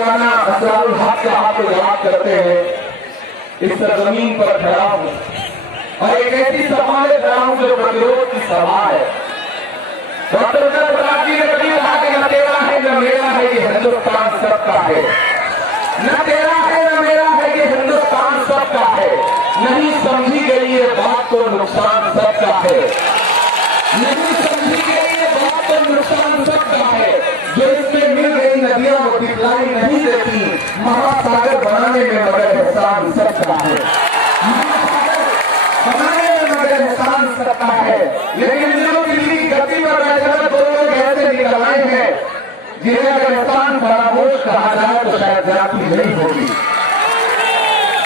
मौलाना असरारुल हक साहब को याद करते हैं। इस सरजमीन पर खड़ा हूं और एक ऐसी सभा में खड़ा हूं जो प्रतिरोध की सभा है। डॉक्टर जी ने कभी कहा कि न तेरा है न मेरा है, ये हिंदुस्तान सबका है। न तेरा है न मेरा है, ये हिंदुस्तान सबका है। नहीं समझी गई ये बात तो नुकसान सबका है। नहीं समझी गई ये बात तो नुकसान सबका है। जो इसमें मिल रही नदियां वो दिखलाई नहीं देती, महासागर बनाने में मगर एहसान सबका है। बनाने में मगर एहसान सबका है। लेकिन जो दिल्ली की गति पर बैठकर दो लोग ऐसे निकल आए हैं जिन्हें अगर एहसान फरामोश कहा जाए तो शायद जाती नहीं होगी।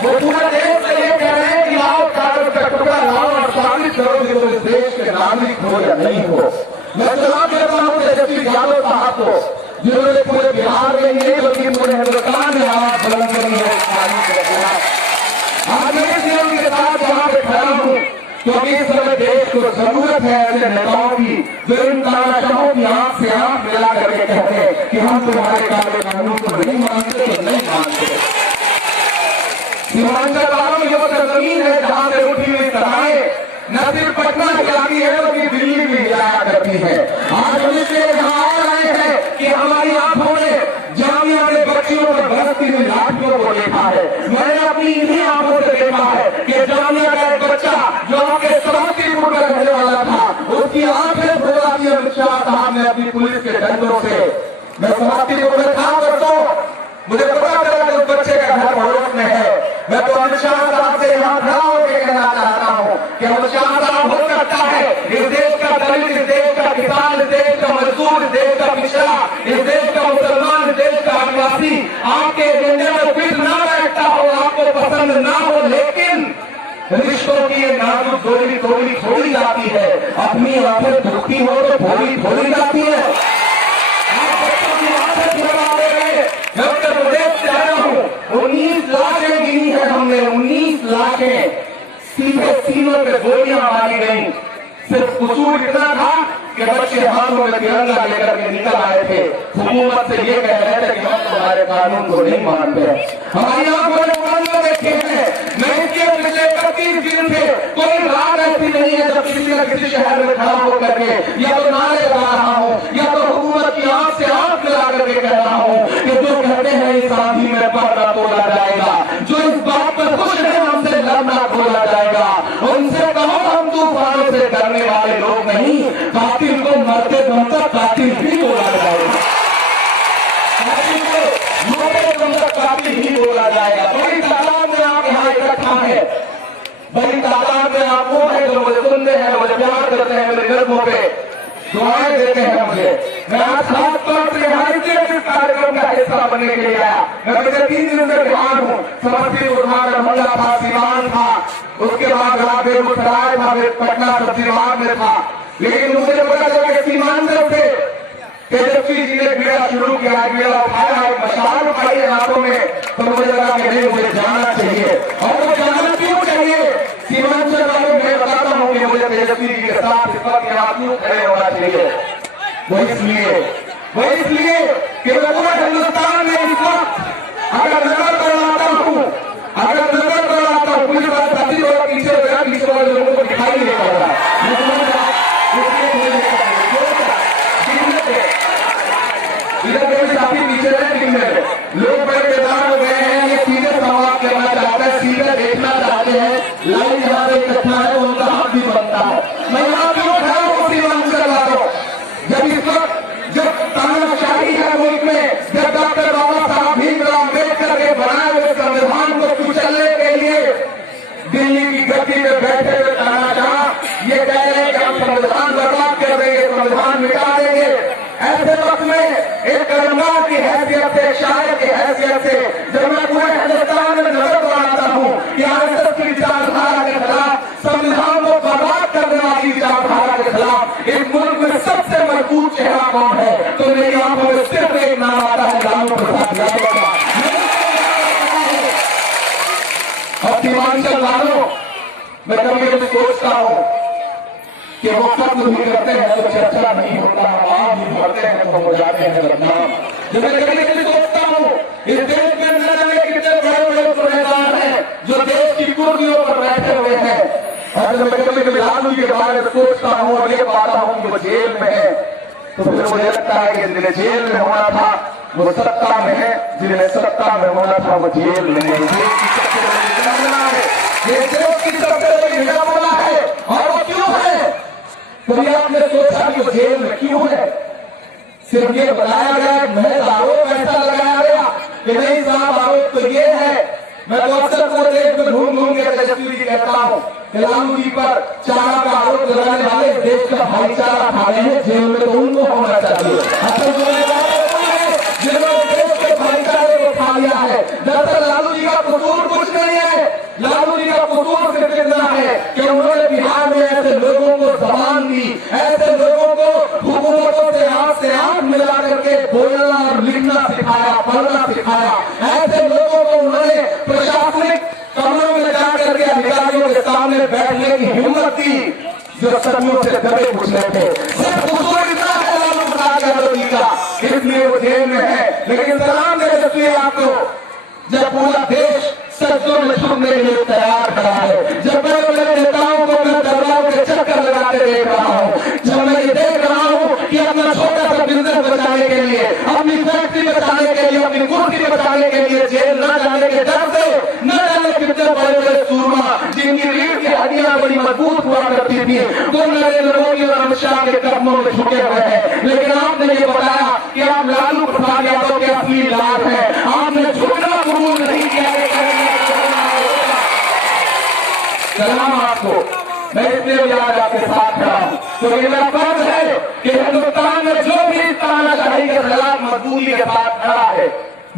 वो पूरा देश से ये कह रहे हैं कि आओ कागज का टुकड़ा लाओ और साबित करो कि तुम इस देश के नागरिक हो या नहीं हो। मैं सलाम करता हूं तेजस्वी यादव साहब को, जिन्होंने पूरे बिहार में नहीं बल्कि पूरे हिंदुस्तान में आवाज बुलंद करी है कानून के खिलाफ। आज मैं इस नियम के साथ वहां पे खड़ा हूं क्योंकि इस समय देश को जरूरत है ऐसे नेताओं की जो इन तानाशाहों की आंख से आंख मिला करके कहते हैं कि हम तुम्हारे काले कानून को नहीं मानते तो नहीं मानते। सीमांचल वालों ये वो जमीन है जहां से उठी हुई सभाएं न सिर्फ पटना हिलाती है बल्कि दिल्ली भी हिलाया करती है। आज हम इसलिए यहाँ आ रहे हैं कि हमारी आंखों ने जामिया में बच्चियों पर बरसती हुई लाठियों को देखा है। मैंने अपनी इन्हीं आंखों से देखा है कि जामिया का एक बच्चा जो आपके समस्तीपुर में रहने वाला था, उसकी आंखें खोला दी अमित शाह साहब ने अपनी पुलिस के डंडों से। मैं समस्तीपुर में था दोस्तों, मुझे पता चला कि उस बच्चे का घर पड़ोस में है। मैं तो अमित शाह साहब से यहाँ खड़ा होकर कहना चाहता हूँ कि अमित शाह साहब हो सकता है इस देश का दलित, इस देश का किसान, इस देश का मजदूर, इस देश का पिछड़ा, इस देश का मुसलमान, इस देश का आदिवासी आपके एजेंडे में फिट ना बैठता हो, आपको पसंद ना हो, लेकिन रिश्तों की ये नाजुक डोरी तोड़ी छोड़ी जाती है। अपनी आंखें दुखती हो तो थोड़ी थोड़ी जाती है। आप बच्चों की आंखें छुड़ा रहे। मैं उत्तर प्रदेश से आया हूँ, 19 लाखें गिनी है हमने, 19 लाखें सीधे सीनों पे गोलियां मारी गई। सिर्फ कसूर इतना था कि बच्चे हाथों में तिरंगा लेकर के निकल आए थे। हुकूमत से ये कह रहे थे कि हम तुम्हारे कानून को नहीं मानते। हमारी आंखों ने कानून देखे हैं। मैं इसके पिछले 31 दिन से कोई रात ऐसी नहीं है जब किसी न किसी शहर में खड़ा होकर के या तो नारे लगा रहा हूँ या तो हुकूमत की आंख से आंख मिला करके कह रहा हूँ कि जो कहते हैं इस आंधी में पर्दा तोड़ा जाएगा, जो इस बात पर खुश है हमसे लड़ना खोला जाएगा, उनसे कहो हम तूफानों से डरने वाले लोग नहीं, कातिल को मरते दम तक कातिल भी बोला जाएगा। कातिल को मरते दम तक कातिल ही बोला जाएगा। बड़ी तादाद में आप यहाँ इकट्ठा है, बड़ी तादाद में आप वो है जो मुझे सुनते हैं, मुझे प्यार करते हैं, मेरे गर्भों पे दुआएं देते हैं मुझे। मैं आज खास तौर से यहाँ इस कार्यक्रम का हिस्सा बनने के लिए आया। मैं पिछले 3 दिन से बिहार हूँ। समस्तीपुर था, दरभंगा था, सीवान था, उसके बाद बेगूसराय था, पटना सब्जीबाग में था। लेकिन मुझे पता चला कि सीमांचल से तेजस्वी जी ने बीड़ा शुरू किया, बीड़ा उठाया, एक मशाल उठाई है हाथों में। तो मुझे लगा कि नहीं, मुझे जाना चाहिए। और वो जाना क्यों चाहिए? सीमांचल वालों में बताता हूँ कि मुझे तेजस्वी जी के साथ इस वक्त यहाँ क्यों खड़े होना चाहिए। वो इसलिए कि मैं पूरे हिंदुस्तान में इस वक्त अगर नजर दौड़ाता हूँ, पुलिस वाला साथी और पीछे वाले लोगों को दिखाई नहीं पड़ रहा है। साथी पीछे लोग बड़े बेदार हो गए हैं। ये सीधे संवाद करना चाहते हैं, सीधे देखना चाहते हैं, लाइन जहाँ पे इकट्ठा है उनका हाथ भी बनता है। मैं यहाँ क्यों खड़ा हूँ सीमांचल वालों? जब इस वक्त जब तानाशाही है मुल्क में, जब डॉक्टर बाबा साहब भीमराव अम्बेडकर के बनाए हुए संविधान को कुचलने के लिए दिल्ली की गद्दी में बैठे हुए तानाशाह ये कह रहे हैं कि हम संविधान बर्बाद कर देंगे, संविधान मिटा देंगे। ऐसे वक्त में एक कलमगार की हैसियत से, शायर की हैसियत से जब मैं पूरे हिंदुस्तान में नजर बनाता हूँ कि आरएसएस की विचारधारा के खिलाफ, संविधान को बर्बाद करने वाली विचारधारा के खिलाफ इस मुल्क में सबसे मजबूत चेहरा कौन है, तो मेरी आंखों में सिर्फ एक नाम आता है, लालू प्रसाद यादव का। और सीमांचल वालों, मैं कभी कभी सोचता हूँ कि वो कत्ल भी करते हैं तो चर्चा नहीं होता, आवाज भी भरते हैं तो हो जाते हैं बदनाम। जब मैं कभी कभी सोचता हूँ इस देश के अंदर में कितने बड़े बड़े सूबेदार हैं जो देश की कुर्सियों पर बैठे हुए हैं। और जब मैं कभी लालू जी के बारे में सोचता हूँ और ये पाता हूँ कि वो जेल में है, तो फिर मुझे लगता है कि जिन्हें जेल में होना था वो सत्ता में है, जिन्हें सत्ता में होना था वो जेल में है। ये देश की सबसे बड़ी विडंबना है। और वो क्यों है? कभी आपने सोचा कि वो जेल में क्यों है? सिर्फ ये बताया गया, महज आरोप ऐसा लगाया गया कि नहीं साहब आरोप तो ये है। मैं तो अक्सर पूरे देश में घूम घूम के तेजस्वी जी कहता हूँ कि लालू जी पर चारा का आरोप लगाने वाले देश का भाईचारा खा गए हैं, जेल में तो उनको होना चाहिए। जिन्होंने देश के भाईचारे को खा लिया है। दरअसल लालू जी का कसूर कुछ नहीं है। लालू जी का कसूर सिर्फ इतना है कि उन्होंने बिहार में ऐसे लोगों को जबान दी, ऐसे लोगों को हुकूमतों से आंख मिला करके बोलना और लिखना सिखाया, पढ़ना सिखाया। ऐसे लोगों को उन्होंने प्रशासनिक कमरों में जाकर के अधिकारियों के सामने बैठने की हिम्मत दी जो सदियों से दबे घुसे थे। सिर्फ कसूर इतना है लालू प्रसाद यादव जी का, इसलिए वो जेल में है। लेकिन सलाम दे सकती है आपको, जब पूरा देश सज्जों में छुपने के लिए तैयार खड़ा है, जब बड़े बड़े नेताओं को मैं दरबारों के चक्कर लगाते देख रहा हूँ, जब मैं ये देख रहा हूँ कि अपना छोटा सा बिजनेस बचाने के लिए, अपनी फैक्ट्री बचाने के लिए, अपनी कुर्सी बचाने के लिए जेल न जाने के डर से, न जाने कितने बड़े बड़े सूरमा जिनकी रीढ़ की हड्डियां बड़ी मजबूत हुआ करती थी, वो नरेंद्र मोदी और अमित शाह के कदमों में झुके हुए हैं। लेकिन आपने ये बताया कि आप लालू प्रसाद यादव के असली लाभ हैं। आपने झुकना कबूल नहीं किया। सलाम आपको, मैं इसलिए भी आज आपके साथ खड़ा हूँ क्योंकि मेरा फर्ज है कि हिंदुस्तान में जो भी तानाशाही के खिलाफ मजबूती के साथ खड़ा है,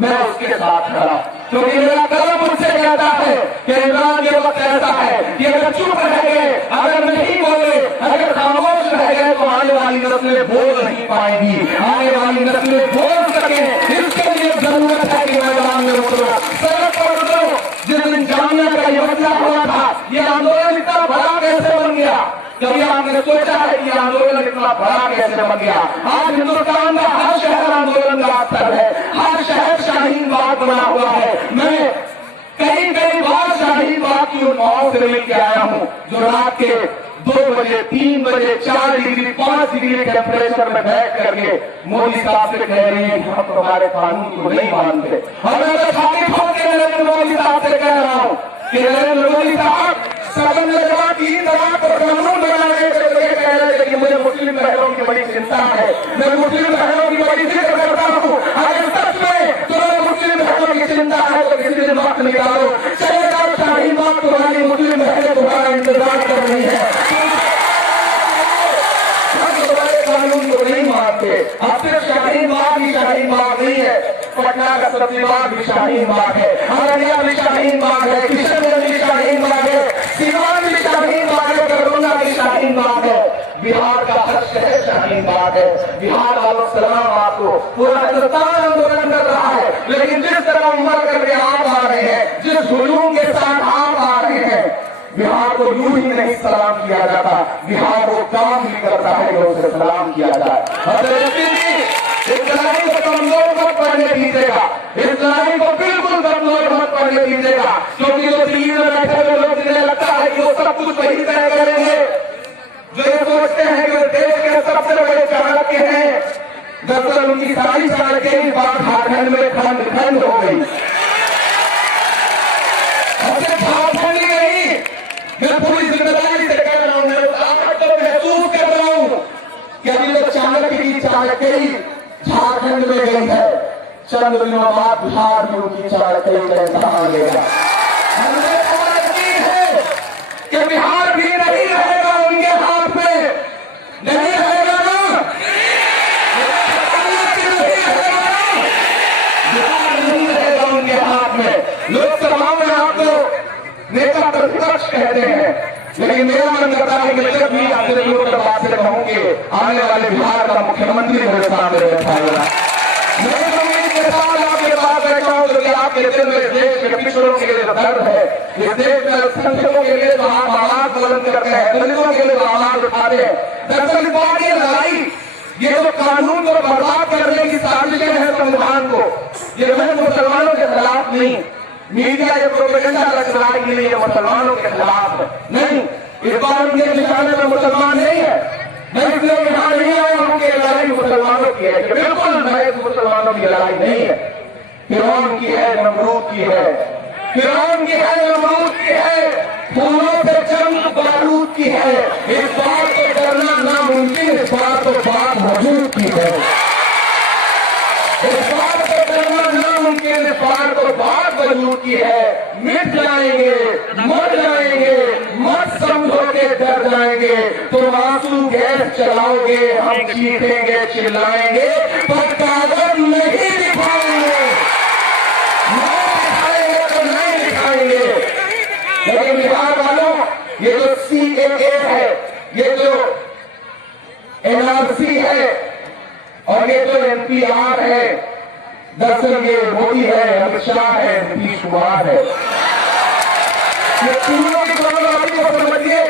मैं उसके साथ खड़ा हूँ। क्योंकि मेरा कलम मुझसे कहता है कि इमरान ये वक्त ऐसा है कि अगर चुप रह गए, अगर नहीं बोले, अगर खामोश रह गए तो आने वाली नस्लें बोल नहीं पाएंगी। आने वाली नस्लें बोल सके, इसके लिए जरूरत है कि मैदान में उतरो, सड़क पर उतरो। जिस दिन जामिया का ये मसला हुआ था, ये आंदोलन इतना बड़ा कैसे बन गया? कभी आपने सोचा है कि आंदोलन इतना बड़ा कैसे बन गया? आज हिंदुस्तान का हर शहर आंदोलन का स्थल है, हर शहर शाहीन बाग बना हुआ है। मैं कई बार शाहीन बाग की उन माओं से मिल के आया हूँ जो रात के 2 बजे, 3 बजे, 4 डिग्री, 5 डिग्री टेम्परेचर में बैठ करके मोदी साहब से कह रही है कि हम तुम्हारे कानून को नहीं मानते। और मैं तो छाती ठोक के नरेंद्र मोदी साहब से कह रहा हूँ कि नरेंद्र मोदी साहब सदन में जमा 3 तलाक और कानून बनाने के लिए कह रहे थे कि मुझे मुस्लिम बहनों की बड़ी चिंता है, मैं मुस्लिम बहनों की बड़ी फिक्र करता हूँ। अगर सच में तुम्हें मुस्लिम बहनों की चिंता है तो किसी दिन वक्त निकालो, चलेगा शाहीन बाग, तुम्हारी मुस्लिम बहनें तुम्हारा इंतजार कर रही है। कानून को नहीं मानते। अब सिर्फ शाहीन बाग ही शाहीन बाग नहीं है, पटना का सब्जीबाग भी शाहीन बाग है, अररिया भी शाहीन बाग है, किशनगंज भी शाहीन बाग है, सीवान भी शाहीन बाग है, दरभंगा भी शाहीन बाग है। बिहार का हर शहर शाहीन बाग है। बिहार वालों सलाम आपको, पूरा हिंदुस्तान आंदोलन कर रहा है, लेकिन जिस तरह उम्र करके आप आ रहे हैं, जिस जुलूम के साथ आप आ रहे हैं, बिहार को यूं ही नहीं सलाम किया जाता, बिहार वो काम भी करता है कि उसे सलाम किया जाए। इस लड़ाई को कमजोर मत पड़ने दीजिएगा, इस लड़ाई को बिल्कुल कमजोर मत पड़ने दीजिएगा, क्योंकि जो दिल्ली में बैठे हुए लोग जिन्हें लगता है कि वो सब कुछ वही तय करेंगे, जो ये सोचते हैं कि देश के सबसे बड़े चाणक्य हैं, दरअसल उनकी सारी चाणक्य इस बार झारखंड में खंड खंड हो गई। झारखंड ही नहीं, मैं पूरी जिम्मेदारी से कह रहा हूं, मैं आज तो महसूस कर रहा हूं कि अभी तो चाणक्य की चाणक्यी झारखंड में गई है, चंद दिनों बाद बिहार में उनकी चाणक्यी कैसा आ गया। हमने समझ की है कि बिहार भी नहीं रहेगा उनके हाथ में, नहीं रहेगा ना, बिहार नहीं रहेगा उनके हाथ में। लोकसभा में आपको नेता प्रतिपक्ष कहते हैं, लेकिन मेरा मन करता है कि जब भी आपसे लोकसभा से कहूंगे, आने वाले बिहार का मुख्यमंत्री मेरे सामने बैठा होगा। मेरे उम्मीद के साथ आपके पास बैठा हूं क्योंकि आपके दिल में देश के पिछड़ों के लिए जो दर्द है, इस देश में अल्पसंख्यकों के लिए जो आप आवाज बुलंद करते हैं, दलितों के लिए जो आवाज उठाते हैं, दरअसल ये लड़ाई ये जो कानून को बर्बाद करने की साजिशें हैं संविधान को, ये महज मुसलमानों के खिलाफ नहीं, मीडिया ये प्रोपेगेंडा रचनाएगी नहीं, ये मुसलमानों के खिलाफ है। नहीं, इस बार उनके निशाने में मुसलमान नहीं है, मैं इसलिए यहाँ नहीं आया हूँ कि लड़ाई मुसलमानों की है, बिल्कुल महज मुसलमानों की लड़ाई नहीं है। फिरौन की है, नमरूद की है, फिरौन की है, नमरूद की है, फूलों से जंग बारूद की है। इस बात को डरना नामुमकिन, इस बात को बात मौजूद की है। इस बात को डरना नामुमकिन, इस बात को बात मौजूद की है। मिट जाएंगे, मर जाएंगे, मत समझो के डर जाएंगे। तुम आंसू गैस चलाओगे, हम चीखेंगे, चिल्लाएंगे, पर कागज नहीं दिखाएंगे, लेकिन बिहार वालों, ये जो CAA है, ये जो NRC है और ये जो NPR है, दरअसल ये मोदी है, अमित शाह है, नीतीश कुमार है। ये तीनों की क्रोनोलॉजी को समझिए।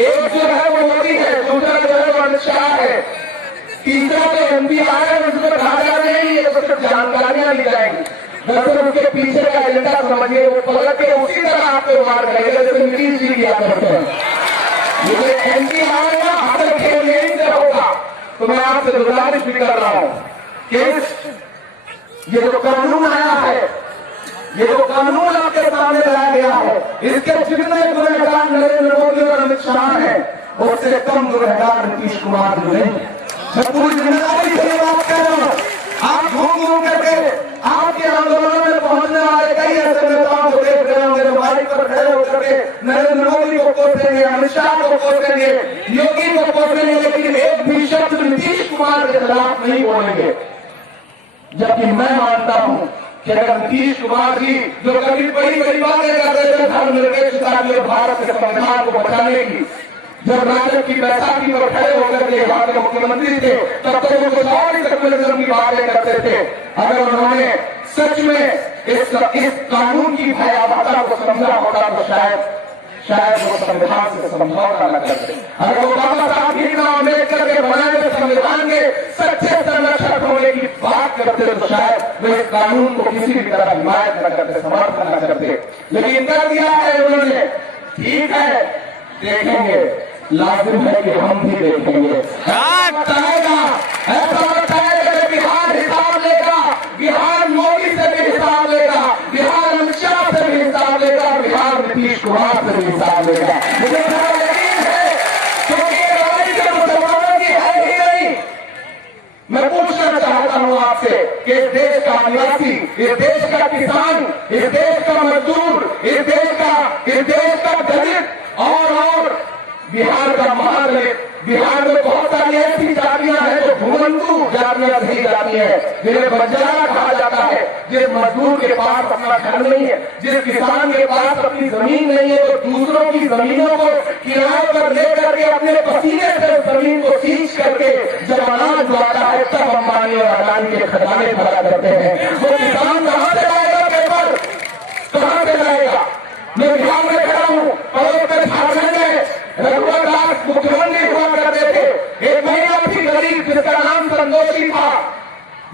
एक जो है वो मोदी है, दूसरा जो है वो अमित शाह है, तीसरा जो NPR है उसमें कहा जा रहा है ये तो सिर्फ जानकारियां ली जाएंगी। दरअसल उसके पीछे का एजेंडा समझिए, वो पलट के उसी तरह आपको मार करेगा जैसे नीतीश जी किया करते हैं। ये NPR का हर खेल यहीं से होगा। तो मैं आपसे गुजारिश भी कर रहा हूं कि ये जो कानून आया है, ये जो कानून आपके सामने लाया गया है, इसके जितने गुनहगार नरेंद्र मोदी और अमित शाह हैं, उससे कम गुनहगार नीतीश कुमार जी नहीं। मैं पूरी जिम्मेदारी से बात कर रहा हूं। आप घूम घूम करके आपके आंदोलनों में पहुंचने वाले कई ऐसे नेताओं को देख रहे होंगे जो माइक पर खड़े होकर के नरेंद्र मोदी को कोसेंगे, अमित शाह को कोसेंगे, योगी को कोसेंगे, लेकिन एक भी शब्द नीतीश कुमार के खिलाफ नहीं बोलेंगे। जबकि मैं मानता हूं कि अगर नीतीश कुमार जी जो कभी बड़ी बड़ी बातें कर रहे थे धर्मनिरपेक्षता के भारत के संविधान को बचाने की, जब राजद की बैसाखी पर खड़े होकर के यहाँ के मुख्यमंत्री थे, तब तक वो कुछ और ही सेकुलरिज्म की बातें करते थे। अगर उन्होंने सच में इस कानून की भयावहता को समझा होता तो शायद वो संविधान से समझौता न करते। अगर वो बाबा साहब भीमराव अम्बेडकर के बनाए हुए संविधान के सच्चे संरक्षक होने की बात करते तो शायद वो इस कानून को किसी भी तरह हिमायत न करते, समर्थन न करते। लेकिन कर दिया है उन्होंने। ठीक है, देखेंगे, लाजिम है कि हम भी देखेंगे। ऐसा बताएगा कि बिहार हिसाब लेगा, बिहार मोदी से भी हिसाब लेगा, बिहार अमित शाह से भी हिसाब लेगा, बिहार नीतीश कुमार से भी हिसाब लेगा। मुझे पूरा यकीन है, क्योंकि लड़ाई के मुसलमानों की है ही नहीं। मैं पूछना चाहता हूं आपसे कि इस देश का निवासी, इस देश का किसान, इस देश का मजदूर, इस देश का दलित और बिहार का महादलित, बिहार में बहुत सारी ऐसी जातियां हैं जो घुमंतू जातियां सही जाती हैं, जिन्हें बंजारा कहा जाता है। जिस मजदूर के पास अपना घर नहीं है, जिस किसान के पास अपनी जमीन नहीं है, तो दूसरों की जमीनों को किराए पर लेकर के अपने पसीने से जमीन को सींच करके जब अनाज उगाता है, तब अंबानी और अडानी के खजाने भरा करते हैं। वो किसान कहां से लाएगा पेपर, कहां से लाएगा? मैं बिहार में खड़ा हूं, पड़ोस में झारखंड में रघुवर दास मुख्यमंत्री हुआ करते थे। एक महिला थी गरीब जिसका नाम संतोषी था,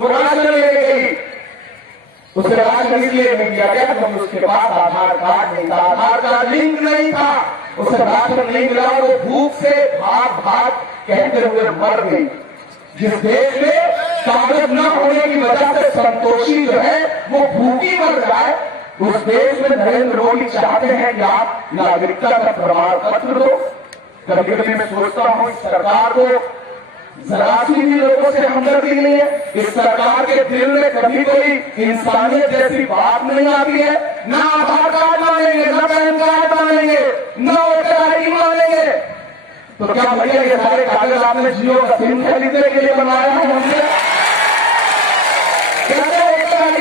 वो राशन लेके गई, उसे राशन इसलिए नहीं दिया गया क्योंकि उसके पास आधार कार्ड नहीं था, आधार कार्ड लिंक नहीं था, उसे राशन नहीं मिला, वो भूख से भाग भाग कहते हुए मर गई। जिस देश में कागज न होने की वजह से संतोषी जो है वो भूखी मर जाए, उस देश में नरेंद्र मोदी चाहते हैं कि आप नागरिकता का प्रमाण पत्र दो। कभी कभी मैं सोचता हूं इस सरकार को जरा सी भी लोगों से हमदर्दी नहीं है। इस सरकार के दिल में कभी कोई इंसानियत जैसी बात नहीं आती है। ना आधार कार्ड मानेंगे, ना पैन कार्ड मानेंगे, ना वोटर ID मानेंगे। तो क्या भैया ये सारे कागज आपने जियो का सिम खरीदने के लिए बनाया है? हमने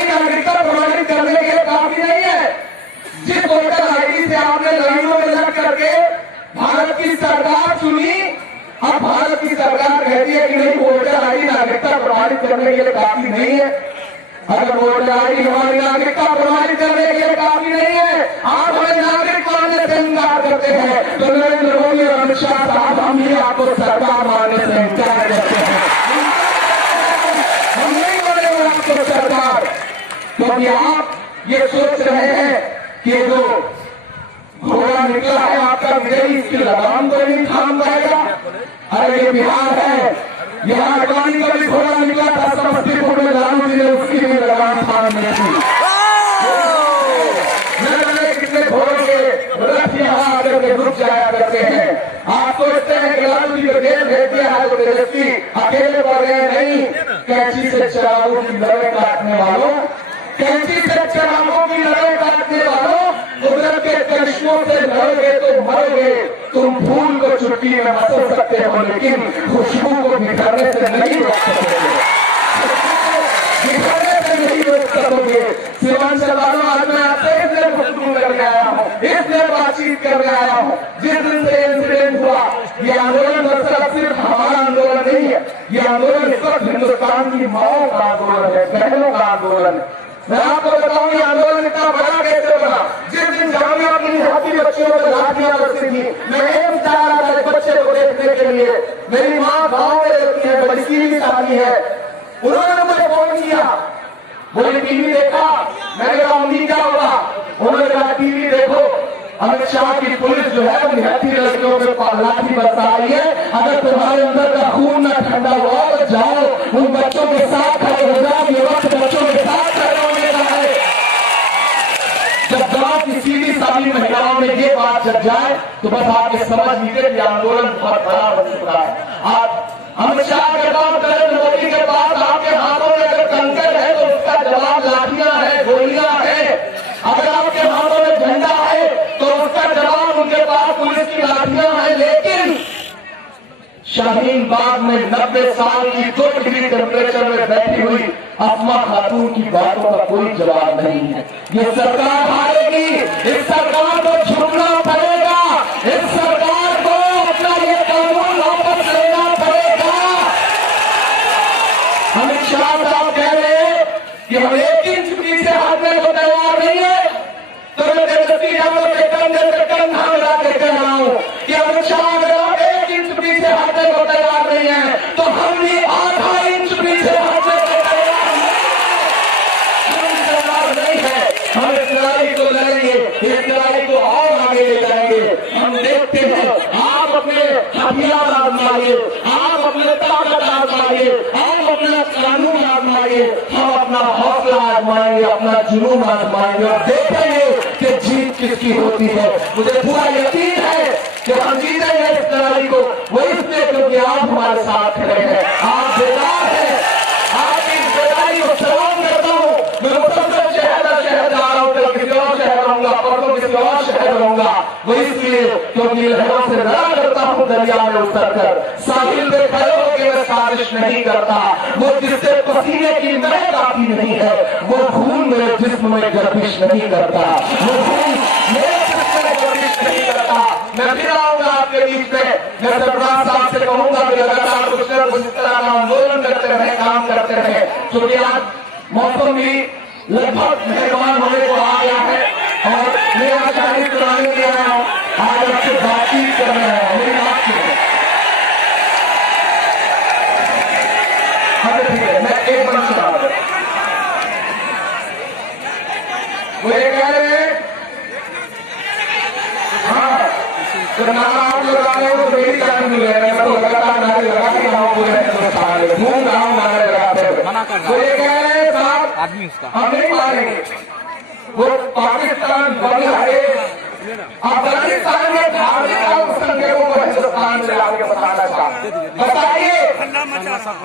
नागरिकता प्रमाणित करने के लिए काफी नहीं है। जिस वोटर ID से आपने लाइनों में लग करके भारत की सरकार चुनी, अब भारत की सरकार कहती है कि नहीं वोटर ID नागरिकता प्रमाणित करने के लिए काफी नहीं है। अगर वोटर ID हमारी नागरिकता प्रमाणित करने के लिए काफी नहीं है, आप हमें नागरिक मानने से इंकार करते हैं, तो नरेंद्र मोदी और अमित शाह साहब हम ही आपको सरकार मानने से इंकार करते हैं। अभी आप ये सोच रहे हैं कि जो घोड़ा निकला है आपका विजयी, इसकी लगाम को नहीं थाम पाएगा। अरे ये बिहार है, यहाँ अडवाणी का भी घोड़ा निकला था समस्तीपुर में, लालू जी ने उसकी भी लगाम थाम ली थी। कितने घोड़ों के रथ यहाँ आकर के रुक जाया करते हैं। आप सोचते हैं कि लालू जी को जेल भेज दिया है तो तेजस्वी अकेले पड़ गए, नहीं। कैंची से चरागों की लड़े काटने वालों, कैंची से चरागों की लड़े काटने वालों, कुदरत के करिश्मों से लड़ोगे तो मरोगे। तुम फूल को चुटकी में मसल सकते हो लेकिन खुशबू को बिखरने से नहीं रोक सकते, बिखरने से नहीं रोक सकोगे। सीमांचल वालों, आज मैं आपसे इसलिए गुफ्तगू करने आया हूँ, इसलिए बातचीत करने आया हूँ। जिस दिन से इंसिडेंट हुआ, ये आंदोलन दरअसल सिर्फ हमारा आंदोलन नहीं है, ये आंदोलन इस वक्त हिंदुस्तान की माओं का आंदोलन है, बहनों का आंदोलन। मैं आपको बताऊं ये आंदोलन इतना बड़ा कैसे बना। जिस दिन जामिया की निहाती बच्चियों को लाठियां बरसी थी, मैं एम्स जा रहा था एक बच्चे को देखने के लिए। मेरी माँ गाँव में रहती है, बड़ी सीधी शादी है, उन्होंने मुझे फोन किया, बोले टीवी देखा। मैंने कहा अम्मी क्या हुआ? उन्होंने कहा टीवी देखो, अमित शाह की पुलिस जो है वो निहत्थी लड़कियों पे लाठी बरसा रही है। अगर तुम्हारे अंदर का खून न ठंडा हुआ तो जाओ उन बच्चों के साथ खड़े हो जाओ। ये वक्त बच्चों के साथ खड़े होने का है। जब गांव की सीधी सादी महिलाओं में ये बात जग जाए तो बस आप ये समझ लीजिए कि आंदोलन बहुत बड़ा बन चुका है। आप अमित शाह के बाद नरेंद्र मोदी के बाद आपके हाथों में अगर कंकर है तो उसका जवाब लाठियां है, गोलियां है। अगर आपके हाथों में झंडा है तो उसका जवाब उनके पास पुलिस की लाठियां हैं। लेकिन शाहीन बाग में 90 साल की 2 डिग्री टेम्परेचर में बैठी हुई अस्मा खातून की बातों का कोई जवाब नहीं है। ये सरकार हारेगी, इस सरकार को झुकना पड़ेगा, इस सरकार को अपना ये कानून वापस लेना पड़ेगा। अमित शाह साहब कह रहे हैं कि हम 1 इंच पीछे हटने को तैयार नहीं है, तो मैं तेजस्वी यादव के कंधे पे कंधा मिला के कह रहा हूं कि अमित शाह अगर 1 इंच पीछे हटने को तैयार नहीं है तो हम भी आधा इंच पीछे हटने को तैयार नहीं है। हम इस लड़ाई को लड़ेंगे, इस लड़ाई को और आगे ले जाएंगे। हम देखते हैं, आप अपने हथियार आजमाइए, आप अपने ताकत आजमाइए, आप अपना कानून आजमाइए, हम अपना हौसला आजमाएंगे, अपना जुनून आजमाएंगे और देखेंगे कि जीत किसकी होती है। मुझे पूरा यकीन है कि हम जीतेंगे इस लड़ाई को, वो इसलिए क्योंकि आप हमारे साथ खड़े हैं, आप बेदार हैं। आपकी इस बेदारी को सलाम करता हूँ। मैं मुसलसल शहर जा रहा हूँ, कल किसी और शहर रहूंगा, परसों किसी और शहर रहूंगा, वो इसलिए क्योंकि लहरों से लड़ा करता हूँ दरिया में उतर कर। साहिल पे खड़े होकर मैं साजिश नहीं करता, वो जिससे पसीने की महक आती नहीं है वो खून मेरे जिस्म में गर्दिश नहीं करता, वो खून मेरे जिस्म में गर्दिश नहीं करता। मैं फिर आऊंगा आपके बीच में, मैं सरफराज साहब से कहूंगा कि लगातार कुछ न कुछ इस तरह का आंदोलन करते रहे, काम करते रहे। क्योंकि आज मौसम भी लगभग मेहमान होने को आ गया है और मैं आज शाही कराने के आया हूँ, आज आपसे बातचीत कर रहे हैं। मेरी बात सुनिए, ठीक है, मैं एक मिनट सुना रहा हूं। वो ये कह रहे हैं, हाँ तो नारा आप लगा रहे हो तो मेरी जान मिल रहे हैं। मैं तो लगातार नारे लगा के रहा हूँ पूरे हिंदुस्तान में, घूम रहा हूँ नारे लगाते हुए। वो ये कह रहे हैं साहब हम नहीं मारेंगे, वो पाकिस्तान, बांग्लादेश, अफगानिस्तान में धार्मिक अल्पसंख्यकों को हिंदुस्तान में लाके बताना चाहते। बताइए,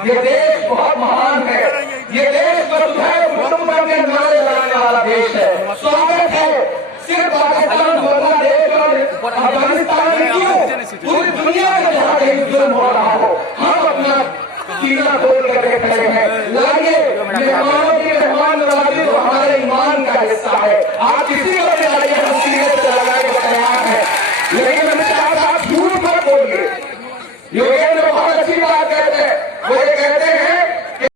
ये देश बहुत महान है, ये देश वसुधैव कुटुंबकम के नारे लगाने वाला देश है। स्वागत है, सिर्फ पाकिस्तान, बांग्लादेश और अफगानिस्तान में क्यों, पूरी दुनिया में जहाँ कहीं जुल्म हो रहा हो हम अपना सीना खोल करके खड़े हैं। लाइए, मेहमानों की मेहमान नवाजी तो हमारे ईमान का हिस्सा है। आप किसी को भी लाइए,